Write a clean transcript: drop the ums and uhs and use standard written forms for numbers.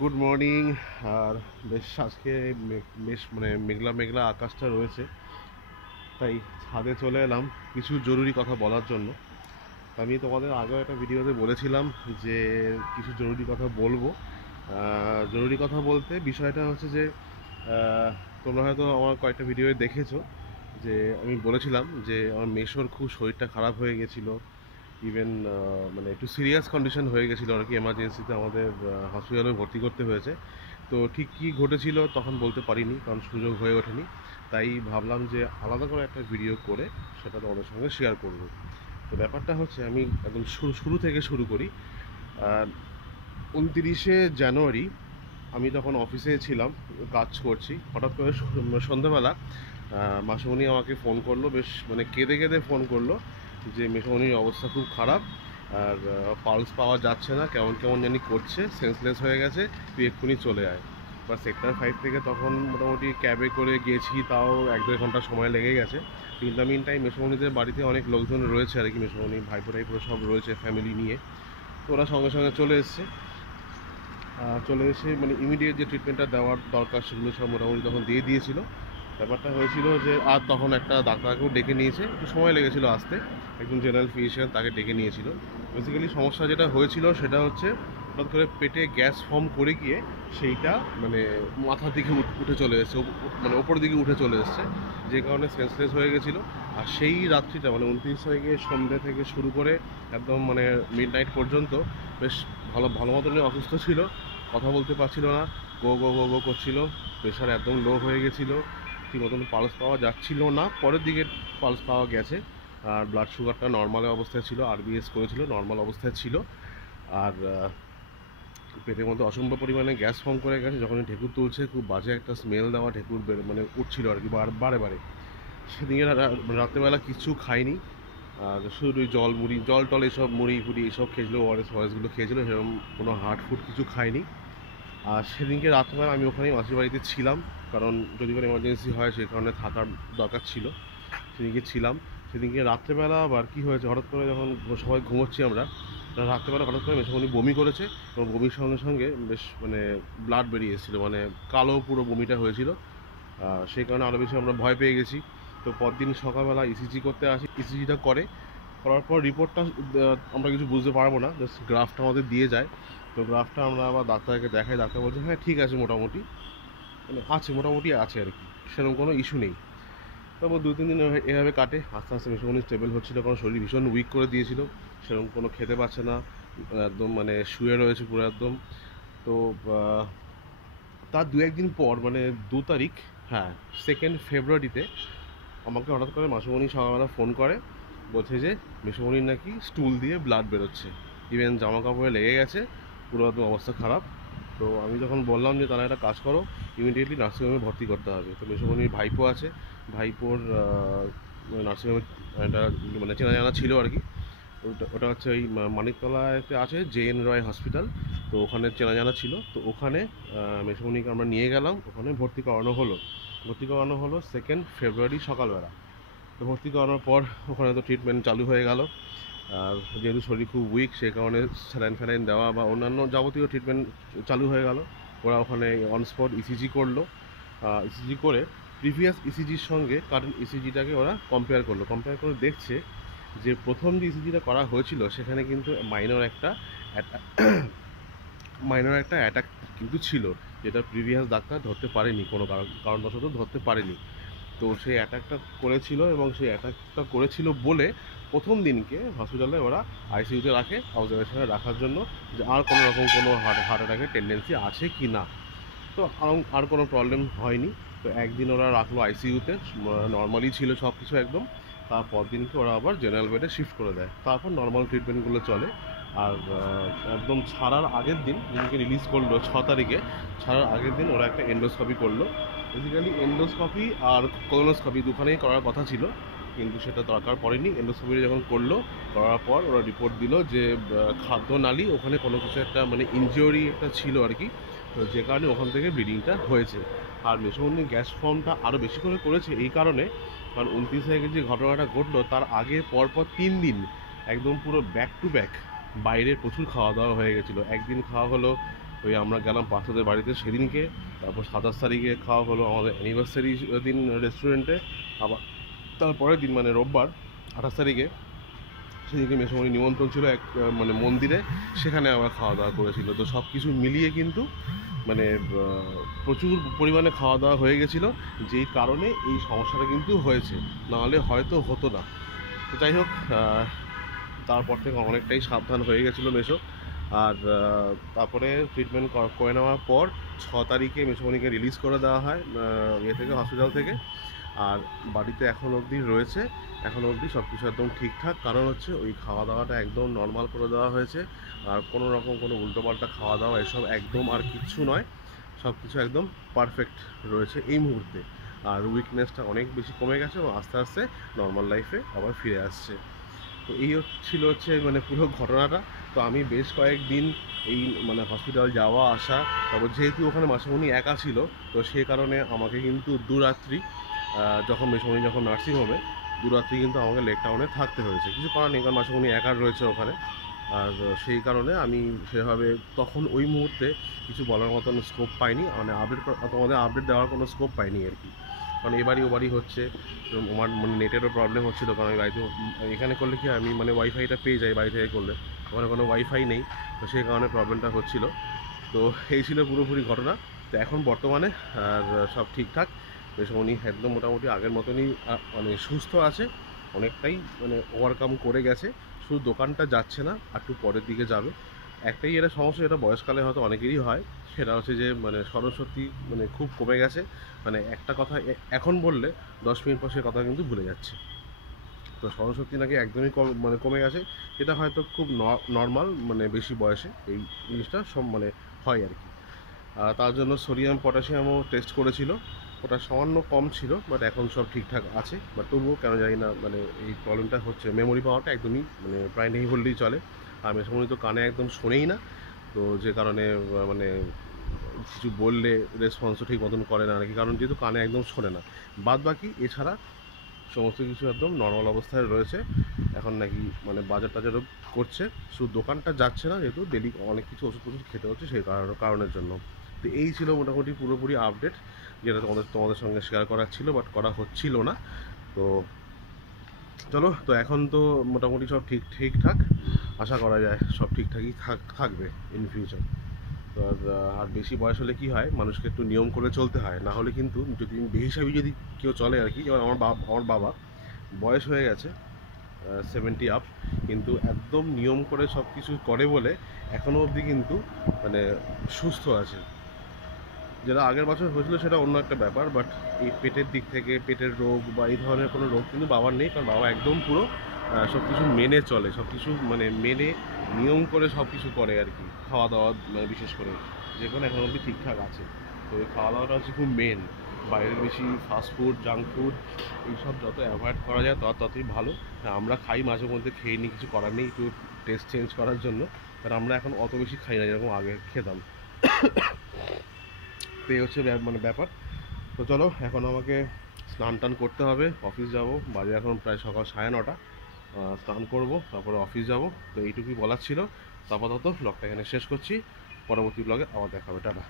Good morning. আর বেশ আজকে বেশ মেঘলা মেঘলা আকাশটা রয়েছে, তাই ছাদে চলে এলাম কিছু জরুরি কথা বলার জন্য। আমি তোমাদের আগেও একটা ভিডিওতে বলেছিলাম যে কিছু জরুরি কথা বলবো। জরুরি কথা বলতে বিষয়টা হচ্ছে যে আহ, তোমরা হয়তো আমার কয়েকটা ভিডিও দেখেছো যে আমি বলেছিলাম যে আমার মেশোর খুব শরীরটা খারাপ হয়ে গেছিলো। ইভেন একটু সিরিয়াস কন্ডিশন হয়ে গেছিলো আর কি, এমার্জেন্সিতে আমাদের হসপিটালে ভর্তি করতে হয়েছে। তো ঠিক কী ঘটেছিল তখন বলতে পারিনি, কারণ সুযোগ হয়ে ওঠেনি। তাই ভাবলাম যে আলাদা করে একটা ভিডিও করে সেটা তোমাদের সঙ্গে শেয়ার করব। তো ব্যাপারটা হচ্ছে, আমি একদম শুরু থেকে শুরু করি। 29শে জানুয়ারি আমি তখন অফিসে ছিলাম, কাজ করছি। হঠাৎ করে সন্ধ্যাবেলা মাসুমণি আমাকে ফোন করলো, বেশ কেঁদে কেঁদে ফোন করলো যে মেসোমণির অবস্থা খুব খারাপ, আর পালস পাওয়া যাচ্ছে না, কেমন কেমন জানি করছে, সেন্সলেস হয়ে গেছে, তুই এক্ষুনি চলে আয়। বা সেক্টর 5 থেকে তখন মোটামুটি ক্যাবে করে গিয়েছি, তাও 1-1.5 ঘন্টা সময় লেগে গেছে। ইন দ্য মিন টাইম মেসোমণিদের বাড়িতে অনেক লোকজন রয়েছে আর কি, মেসোমণি ভাইপো টাইপো সব রয়েছে ফ্যামিলি নিয়ে। তো ওরা সঙ্গে সঙ্গে চলে এসছে। চলে এসে ইমিডিয়েট যে ট্রিটমেন্টটা দেওয়ার দরকার সেগুলো সব মোটামুটি তখন দিয়ে দিয়েছিল। ব্যাপারটা হয়েছিল যে আর তখন একটা ডাক্তারকেও ডেকে নিয়েছে, একটু সময় লেগেছিলো আসতে, একজন জেনারেল ফিজিশিয়ান তাকে ডেকে নিয়েছিল। বেসিক্যালি সমস্যা যেটা হয়েছিল সেটা হচ্ছে হঠাৎ করে পেটে গ্যাস ফর্ম করে গিয়ে সেইটা মাথার দিকে উঠে চলে এসছে, ওপর দিকে উঠে চলে এসছে, যে কারণে সেন্সলেস হয়ে গেছিলো। আর সেই রাত্রিটা 29 হয়ে গিয়ে সন্ধ্যে থেকে শুরু করে একদম মিড নাইট পর্যন্ত বেশ ভালো ভালো মতনই অসুস্থ ছিল, কথা বলতে পারছিল না, গো গো গো গো করছিল, প্রেশার একদম লো হয়ে গেছিলো, ঠিক মতন পালস পাওয়া যাচ্ছিল না, পরের দিকে পালস পাওয়া গেছে। আর ব্লাড সুগারটা নর্মাল অবস্থায় ছিল, আরবিএস করেছিল, নর্মাল অবস্থায় ছিল। আর পেটের মধ্যে অসম্ভব পরিমাণে গ্যাস ফর্ম করে গেছে, যখন ঢেকুর তুলছে খুব বাজে একটা স্মেল দেওয়া ঢেকুর উঠছিল আর কি বারে বারে। সেদিকে রাত্রেবেলা কিছু খাইনি, আর শুধু ওই জল টল এইসব মুড়ি ফুড়ি এইসব খেয়েছিল, ওআরএসগুলো খেয়েছিল, সেরকম কোনো হার্ট ফুড কিছু খাইনি। আর সেদিনকে রাত্রেবেলা আমি ওখানেই মাসির বাড়িতে ছিলাম, কারণ যদি কোনো এমার্জেন্সি হয় সেই কারণে থাকার দরকার ছিল, সেদিনকে ছিলাম। সেদিনকে রাত্রেবেলা আবার কী হয়েছে, হঠাৎ করে যখন সবাই ঘুমোচ্ছি আমরা, রাত্রেবেলা হঠাৎ করে মেসোমণি বমি করেছে, এবং বমির সঙ্গে সঙ্গে বেশ ব্লাড বেরিয়ে এসেছিলো, কালো পুরো বমিটা হয়েছিল। সেই কারণে আরও বেশি আমরা ভয় পেয়ে গেছি। তো পরদিন সকালবেলা ইসিজি করতে আসি, ইসিজিটা করার পর রিপোর্টটা আমরা কিছু বুঝতে পারবো না, জাস্ট গ্রাফটা আমাদের দিয়ে যায়। তো গ্রাফটা আমরা আবার ডাক্তারকে দেখাই, ডাক্তার বলছে হ্যাঁ ঠিক আছে, মোটামুটি মোটামুটি আছে আর কি, সেরকম কোনো ইস্যু নেই। তারপর 2-3 দিন এভাবে কাটে, আস্তে আস্তে ভীষণ স্টেবল হচ্ছিলো, কারণ শরীর ভীষণ উইক করে দিয়েছিল, সেরকম কোনো খেতে পারছে না, একদম শুয়ে রয়েছে পুরো একদম। তো তার 2-1 দিন পর 2 তারিখ, হ্যাঁ 2 ফেব্রুয়ারিতে আমাকে হঠাৎ করে মাসুমণি সকালবেলা ফোন করে, বলছে যে মেসোমণির নাকি স্টুল দিয়ে ব্লাড বেরোচ্ছে, ইভেন জামা কাপড়ে লেগে গেছে, পুরো একদম অবস্থা খারাপ। তো আমি যখন বললাম যে তারা একটা কাজ করো, ইমিডিয়েটলি নার্সিংহোমে ভর্তি করতে হবে। তো মেসোমণির ভাইপো আছে, ভাইপোর নার্সিংহোমে একটা চেনা জানা ছিল আর কি। ওটা ওটা হচ্ছে ওই মানিকতলাতে আছে জে.এন. রয় হসপিটাল। তো ওখানে চেনা জানা ছিল, তো ওখানে মেসোমণিকে আমরা নিয়ে গেলাম, ওখানে ভর্তি করানো হলো 2 ফেব্রুয়ারি সকালবেলা। তো ভর্তি করানোর পর ওখানে তো ট্রিটমেন্ট চালু হয়ে গেল। আর যেহেতু শরীর খুব উইক, সেই কারণে স্যালাইন ফ্যালাইন দেওয়া বা অন্যান্য যাবতীয় ট্রিটমেন্ট চালু হয়ে গেল। ওরা ওখানে অন স্পট ইসিজি করলো, ইসিজি করে প্রিভিয়াস ইসিজির সঙ্গে কারেন্ট ইসিজিটাকে ওরা কম্পেয়ার করে দেখছে যে প্রথম যে ইসিজিটা করা হয়েছিল সেখানে কিন্তু মাইনর একটা অ্যাটাক কিন্তু ছিল, যেটা প্রিভিয়াস ডাক্তার ধরতে পারেনি, কোনো কারণবশত ধরতে পারেনি। তো সেই অ্যাটাকটা করেছিল, এবং সেই অ্যাটাকটা করেছিল বলে প্রথম দিনকে হসপিটালে ওরা আইসিইউতে রাখে, অবজারভেশনে রাখার জন্য, যে আর কোনো রকম কোনো হার্ট অ্যাটাকের টেন্ডেন্সি আছে কি না। তো আর কোনো প্রবলেম হয়নি। তো একদিন ওরা রাখলো আইসিইউতে, নর্মালি ছিল সব কিছু একদম। তারপর দিনকে ওরা আবার জেনারেল বেডে শিফট করে দেয়, তারপর নর্মাল ট্রিটমেন্টগুলো চলে। আর একদম ছাড়ার আগের দিন, যেদিনকে রিলিজ করলো 6 তারিখে, ছাড়ার আগের দিন ওরা একটা এন্ডোস্কপি করলো। বেসিক্যালি এন্ডোস্কপি আর কোলোনোস্কপি দুখানেই করার কথা ছিল, কিন্তু সেটা দরকার পড়েনি। এন্ডোস্কপি যখন করার পর ওরা রিপোর্ট দিল যে খাদ্যনালী ওখানে কোনো কিছু একটা ইনজিওরি একটা ছিল আর কি, তো যে কারণে ওখান থেকে ব্লিডিংটা হয়েছে। আর মেসোমণির গ্যাস ফর্মটা আরও বেশি করে করেছে এই কারণে, কারণ 29 তারিখে যে ঘটনাটা ঘটলো তার আগে পরপর 3 দিন একদম পুরো ব্যাক টু ব্যাক বাইরে প্রচুর খাওয়া দাওয়া হয়ে গেছিলো। একদিন খাওয়া হলো ওই আমরা গেলাম পার্থদের বাড়িতে সেদিনকে, তারপর 27 তারিখে খাওয়া হলো আমাদের অ্যানিভার্সারি দিন রেস্টুরেন্টে। আবার তারপরের দিন মানে রোববার 28 তারিখে সেদিকে মেসোমণি নিমন্ত্রণ ছিল এক মানে মন্দিরে, সেখানে আমরা খাওয়া দাওয়া করেছিল। তো সব কিছু মিলিয়ে কিন্তু মানে প্রচুর পরিমাণে খাওয়া দাওয়া হয়ে গেছিলো, যেই কারণে এই সমস্যাটা কিন্তু হয়েছে, নাহলে হয়তো হতো না। তো যাই হোক, তারপর থেকে অনেকটাই সাবধান হয়ে গেছিলো মেসো। আর তারপরে ট্রিটমেন্ট করে নেওয়ার পর 6 তারিখে মেসোমণিকে রিলিজ করে দেওয়া হয় ইয়ে থেকে, হসপিটাল থেকে। আর বাড়িতে এখন অবধি রয়েছে, এখন অবধি সব কিছু একদম ঠিকঠাক। কারণ হচ্ছে ওই খাওয়া দাওয়াটা একদম নর্মাল করে দেওয়া হয়েছে, আর কোনো রকম কোনো উল্টোপাল্টা খাওয়া দাওয়া এসব একদম আর কিচ্ছু নয়, সব কিছু একদম পারফেক্ট রয়েছে এই মুহূর্তে। আর উইকনেসটা অনেক বেশি কমে গেছে এবং আস্তে আস্তে নর্মাল লাইফে আবার ফিরে আসছে। তো এই হচ্ছে মানে পুরো ঘটনাটা। তো আমি বেশ কয়েকদিন এই মানে হসপিটাল যাওয়া আসা, তারপর যেহেতু ওখানে মাসিমণি একা ছিল, তো সেই কারণে আমাকে কিন্তু দুরাত্রি যখন মেসোমণি যখন নার্সিংহোমে, দুরাত্রি কিন্তু আমাকে লেক টাউনে থাকতে হয়েছে। কিছু করার নেই, কারণ মাসিমণি একা রয়েছে ওখানে। আর সেই কারণে আমি সেভাবে তখন ওই মুহূর্তে কিছু বলার মতন স্কোপ পাইনি, মানে তোমাদের আপডেট দেওয়ার কোনো স্কোপ পাইনি আর কি। কারণ এবারই ওবারই হচ্ছে, আমার মানে নেটেরও প্রবলেম হচ্ছিলো। কারণ আমি বাড়িতে এখানে করলে কি আমি মানে ওয়াইফাইটা পেয়ে যাই, বাড়ি থেকে করলে ওখানে কোনো ওয়াইফাই নেই, তো সেই কারণে প্রবলেমটা হচ্ছিলো। তো এই ছিল পুরোপুরি ঘটনা। তো এখন বর্তমানে আর সব ঠিকঠাক, মেসোমণি একদম মোটামুটি আগের মতনই মানে সুস্থ আছে, অনেকটাই মানে ওভারকাম করে গেছে। শুধু দোকানটা যাচ্ছে না, একটু পরের দিকে যাবে। একটাই এটা সমস্যা, এটা বয়সকালে হয়তো অনেকেরই হয়, সেটা হচ্ছে যে মানে স্মরণশক্তি মানে খুব কমে গেছে। মানে একটা কথা এখন বললে 10 মিনিট পর সে কথা কিন্তু ভুলে যাচ্ছে। তো স্মরণশক্তি নাকি একদমই মানে কমে গেছে, এটা হয়তো খুব নর্মাল, মানে বেশি বয়সে এই জিনিসটা সব মানে হয় আর কি। তার জন্য সোডিয়াম পটাশিয়ামও টেস্ট করেছিল, ওটা সামান্য কম ছিল, বাট এখন সব ঠিকঠাক আছে। বাট তবুও কেন জানি না মানে এই প্রবলেমটা হচ্ছে, মেমোরি পাওয়ারটা একদমই মানে প্রায় নেই বললেই চলে। আর মেসোমণি তো কানে একদম শোনেই না, তো যে কারণে মানে কিছু বললে রেসপন্সও ঠিক মতন করে না আর কি, কারণ যেহেতু কানে একদম শোনে না। বাদ বাকি এছাড়া সমস্ত কিছু একদম নর্মাল অবস্থায় রয়েছে। এখন নাকি মানে বাজার টাজারও করছে, শুধু দোকানটা যাচ্ছে না, যেহেতু ডেলি অনেক কিছু ওষুধ টষুধ খেতে হচ্ছে সেই কারণের জন্য। তো এই ছিল মোটামুটি পুরোপুরি আপডেট, যেটা তোমাদের সঙ্গে শেয়ার করার ছিল, বাট করা হচ্ছিল না। তো চলো, তো এখন তো মোটামুটি সব ঠিকঠাক, আশা করা যায় সব ঠিকঠাকই থাকবে ইন ফিউচার। তো আর বেশি বয়স হলে কি হয়, মানুষকে একটু নিয়ম করে চলতে হয়, না হলে কিন্তু যদি বেহিসাবি যদি কেউ চলে আর কি। যেমন আমার বাবা বয়স হয়ে গেছে 70 আপ, কিন্তু একদম নিয়ম করে সব কিছু করে বলে এখনও অবধি কিন্তু মানে সুস্থ আছে। যেটা আগের বছর হয়েছিল সেটা অন্য একটা ব্যাপার, বাট এই পেটের দিক থেকে পেটের রোগ বা এই ধরনের কোনো রোগ কিন্তু বাবার নেই, কারণ বাবা একদম পুরো সব কিছু মেনে চলে, সব কিছু মানে মেনে নিয়ম করে সব কিছু করে আর কি। খাওয়া দাওয়া মানে বিশেষ করে যে কোনো এখন অবধি ঠিকঠাক আছে। তো এই খাওয়া দাওয়াটা হচ্ছে খুব মেন, বাইরের বেশি ফাস্টফুড জাঙ্ক ফুড এইসব যত অ্যাভয়েড করা যায় ততই ভালো। আমরা খাই মাঝে মধ্যে, খেয়ে নিই, কিছু করার নেই, একটু টেস্ট চেঞ্জ করার জন্য, কারণ আমরা এখন অত বেশি খাই না যেরকম আগে খেতাম। তো এই হচ্ছে মানে ব্যাপার। তো চলো, এখন আমাকে স্নান টান করতে হবে, অফিস যাব, বাজে এখন প্রায় সকাল 9:30। স্নান করব, তারপরে অফিস যাব। তো এইটুকুই বলার ছিল। আপাতত ব্লগটা এখানে শেষ করছি, পরবর্তী ব্লগে আবার দেখা হবে, টাটা।